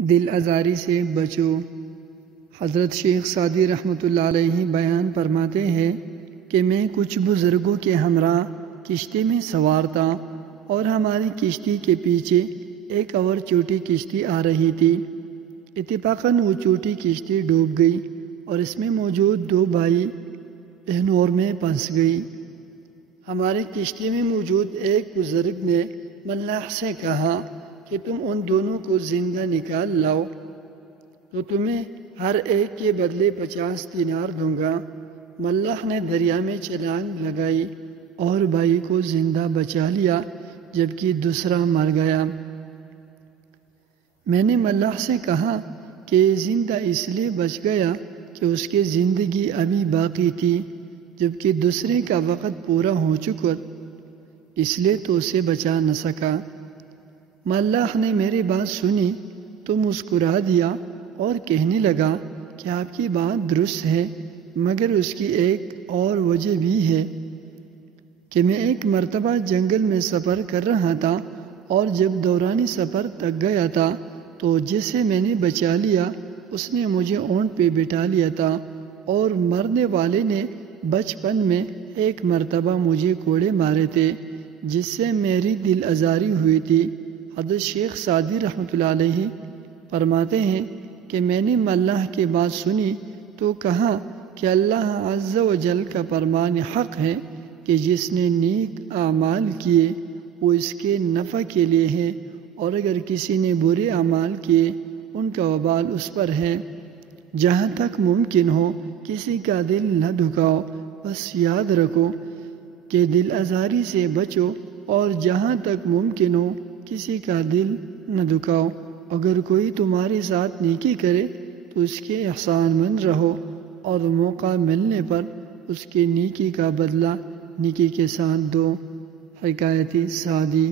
دل آزاری سے بچو۔ حضرت شیخ سعدی رحمۃ اللہ علیہ بیان فرماتے ہیں کہ میں کچھ بزرگوں کے ہمراہ کشتی میں سوار تھا اور ہماری کشتی کے پیچھے ایک اور چھوٹی کشتی آ رہی تھی۔ اتفاقاً وہ چھوٹی کشتی ڈوب گئی اور اس میں موجود 2 بھائی بہنور میں پھنس گئی۔ ہماری کشتی میں موجود ایک بزرگ نے ملاح سے کہا کہ تم ان دونوں کو زندہ نکال لاؤ تو تمہیں ہر ایک کے بدلے 50 دینار دوں گا۔ ملاح نے دریا میں چھلانگ لگائی اور بھائی کو زندہ بچا لیا جبکہ دوسرا مر گیا۔ میں نے ملاح سے کہا کہ یہ زندہ اس لیے بچ گیا کہ اس کی زندگی ابھی باقی تھی جبکہ دوسرے کا وقت پورا ہو چکا، اس لیے تو اسے بچا نہ سکا۔ ملاح نے میری بات سنی تو مسکرا دیا اور کہنے لگا کہ آپ کی بات درست ہے، مگر اس کی ایک اور وجہ بھی ہے کہ میں ایک مرتبہ جنگل میں سفر کر رہا تھا اور جب دورانی سفر تک گیا تھا تو جسے میں نے بچا لیا اس نے مجھے اونٹ پہ بٹھا لیا تھا، اور مرنے والے نے بچپن میں ایک مرتبہ مجھے کوڑے مارے تھے جس سے میری دل آزاری ہوئی تھی۔ حضرت شیخ سعدی رحمۃ اللہ علیہ فرماتے ہیں کہ میں نے ملاح کی بات سنی تو کہا کہ اللہ عز و جل کا فرمان حق ہے کہ جس نے نیک اعمال کیے وہ اس کے نفع کے لیے ہے، اور اگر کسی نے برے اعمال کیے ان کا وبال اس پر ہے۔ جہاں تک ممکن ہو کسی کا دل نہ دکھاؤ، بس یاد رکھو کہ دل آزاری سے بچو، اور جہاں تک ممکن ہو کسی کا دل نہ دکھاؤ۔ اگر کوئی تمہارے ساتھ نیکی کرے تو اس کے احسان مند رہو، اور موقع ملنے پر اس کے نیکی کا بدلہ نیکی کے ساتھ دو۔ حکایت سعدی۔